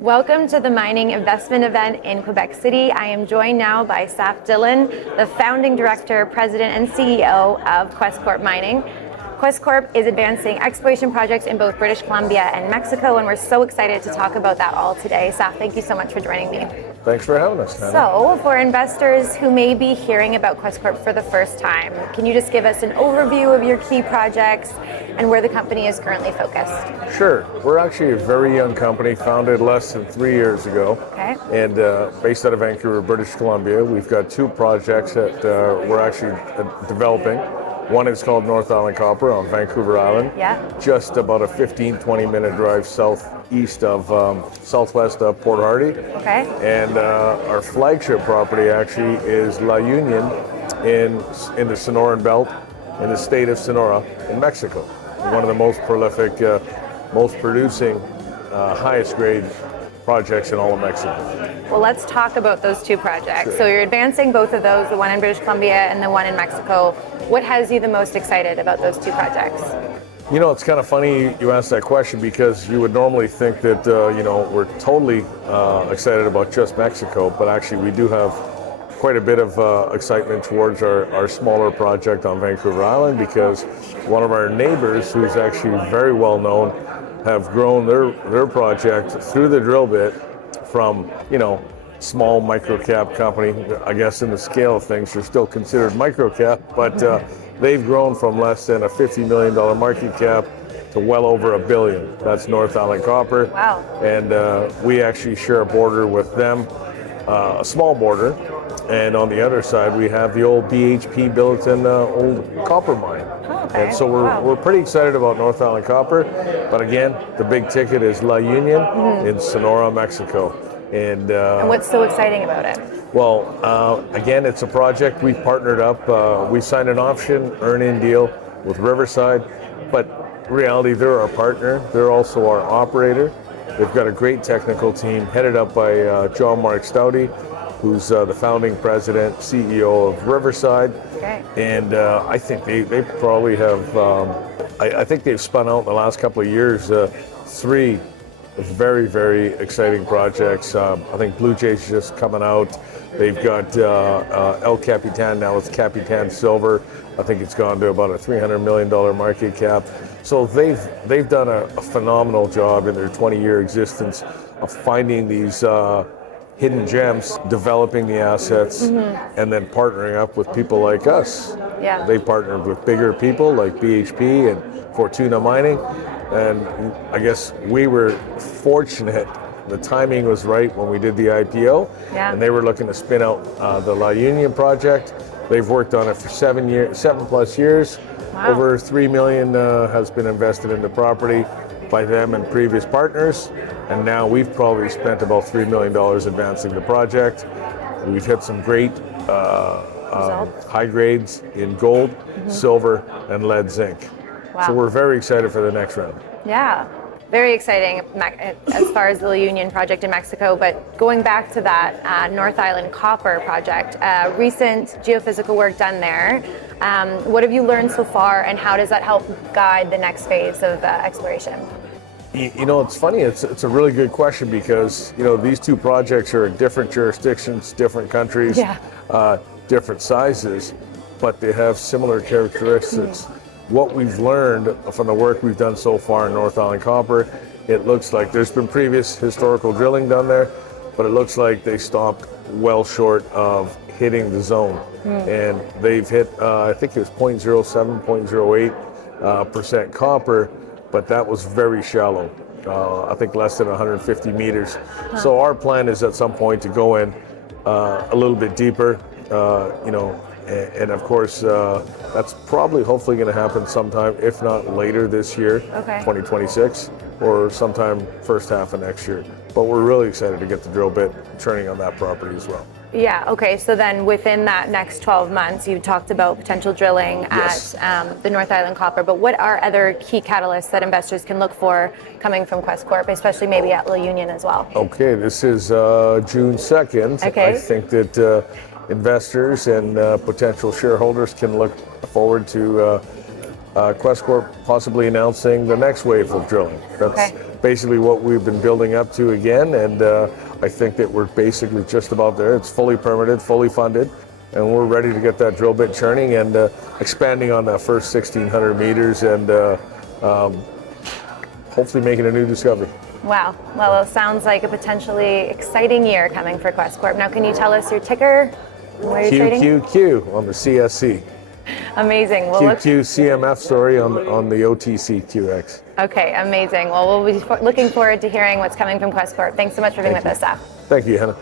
Welcome to the mining investment event in Quebec City. I am joined now by Saf Dhillon, the founding director, president, and CEO of Questcorp Mining. Questcorp is advancing exploration projects in both British Columbia and Mexico, and we're so excited to talk about that all today. Saf, thank you so much for joining me. Thanks for having us, Hannah. So, for investors who may be hearing about Questcorp for the first time, can you just give us an overview of your key projects and where the company is currently focused? Sure. We're actually a very young company, founded less than 3 years ago, and based out of Vancouver, British Columbia. We've got two projects that we're actually developing. One is called North Island Copper on Vancouver Island, just about a 15-20 minute drive southwest of Port Hardy. And our flagship property actually is La Union in the Sonoran Belt in the state of Sonora in Mexico. One of the most prolific, most producing, highest grade projects in all of Mexico. Well, let's talk about those two projects. Sure. So you're advancing both of those, the one in British Columbia and the one in Mexico. What has you the most excited about those two projects? You know, it's kind of funny you asked that question because you would normally think that, we're totally excited about just Mexico, but actually we do have quite a bit of excitement towards our smaller project on Vancouver Island because one of our neighbors, who's actually very well known, have grown their project through the drill bit from, small micro cap company. I guess in the scale of things, they're still considered micro cap, but they've grown from less than a $50 million market cap to well over $1 billion. That's North Island Copper. Wow. And we actually share a border with them, a small border. And on the other side, we have the old BHP Billiton old copper mine. Okay. And so we're pretty excited about North Island Copper. But again, the big ticket is La Union in Sonora, Mexico. And what's so exciting about it? Well, again, it's a project we've partnered up. We signed an option earn-in deal with Riverside. But in reality, they're our partner. They're also our operator. They've got a great technical team headed up by John Mark Stouty, who's the founding president, CEO of Riverside. Okay. And I think they probably have, I think they've spun out in the last couple of years, 3 very, very exciting projects. I think Blue Jay's just coming out. They've got El Capitan, now it's Capitan Silver. I think it's gone to about a $300 million market cap. So they've done a phenomenal job in their 20-year existence of finding these hidden gems, developing the assets, and then partnering up with people like us. Yeah. They partnered with bigger people like BHP and Fortuna Mining, and I guess we were fortunate. The timing was right when we did the IPO, and they were looking to spin out the La Union project. They've worked on it for 7 plus years. Wow. Over $3 million has been invested in the property by them and previous partners, and now we've probably spent about $3 million advancing the project. We've hit some great high grades in gold, silver, and lead zinc. Wow. So we're very excited for the next round. Yeah, very exciting as far as the La Union project in Mexico, but going back to that North Island Copper project, recent geophysical work done there. What have you learned so far, and how does that help guide the next phase of exploration? It's funny, it's a really good question because, these two projects are in different jurisdictions, different countries, different sizes, but they have similar characteristics. What we've learned from the work we've done so far in North Island Copper, it looks like there's been previous historical drilling done there, but it looks like they stopped well short of hitting the zone. And they've hit, I think it was 0.07, 0.08% copper, but that was very shallow. I think less than 150 meters. So our plan is at some point to go in a little bit deeper, and of course, that's probably hopefully going to happen sometime, if not later this year, 2026, or sometime first half of next year. But we're really excited to get the drill bit turning on that property as well. Yeah, okay, so then within that next 12 months, you talked about potential drilling at the North Island Copper, but what are other key catalysts that investors can look for coming from Questcorp, especially maybe at La Union as well? Okay, this is June 2nd. Okay. I think that investors and potential shareholders can look forward to Questcorp possibly announcing the next wave of drilling. That's basically what we've been building up to again, and I think that we're basically just about there. It's fully permitted, fully funded, and we're ready to get that drill bit churning and expanding on that first 1,600 meters and hopefully making a new discovery. Wow. Well, it sounds like a potentially exciting year coming for Questcorp. Now, can you tell us your ticker? Where you're trading? QQQ on the CSC. Amazing. QQCMF, sorry, on the OTCQX. Okay, amazing. Well, we'll be looking forward to hearing what's coming from Questcorp. Thanks so much for being with us, Saf. Thank you, Hannah.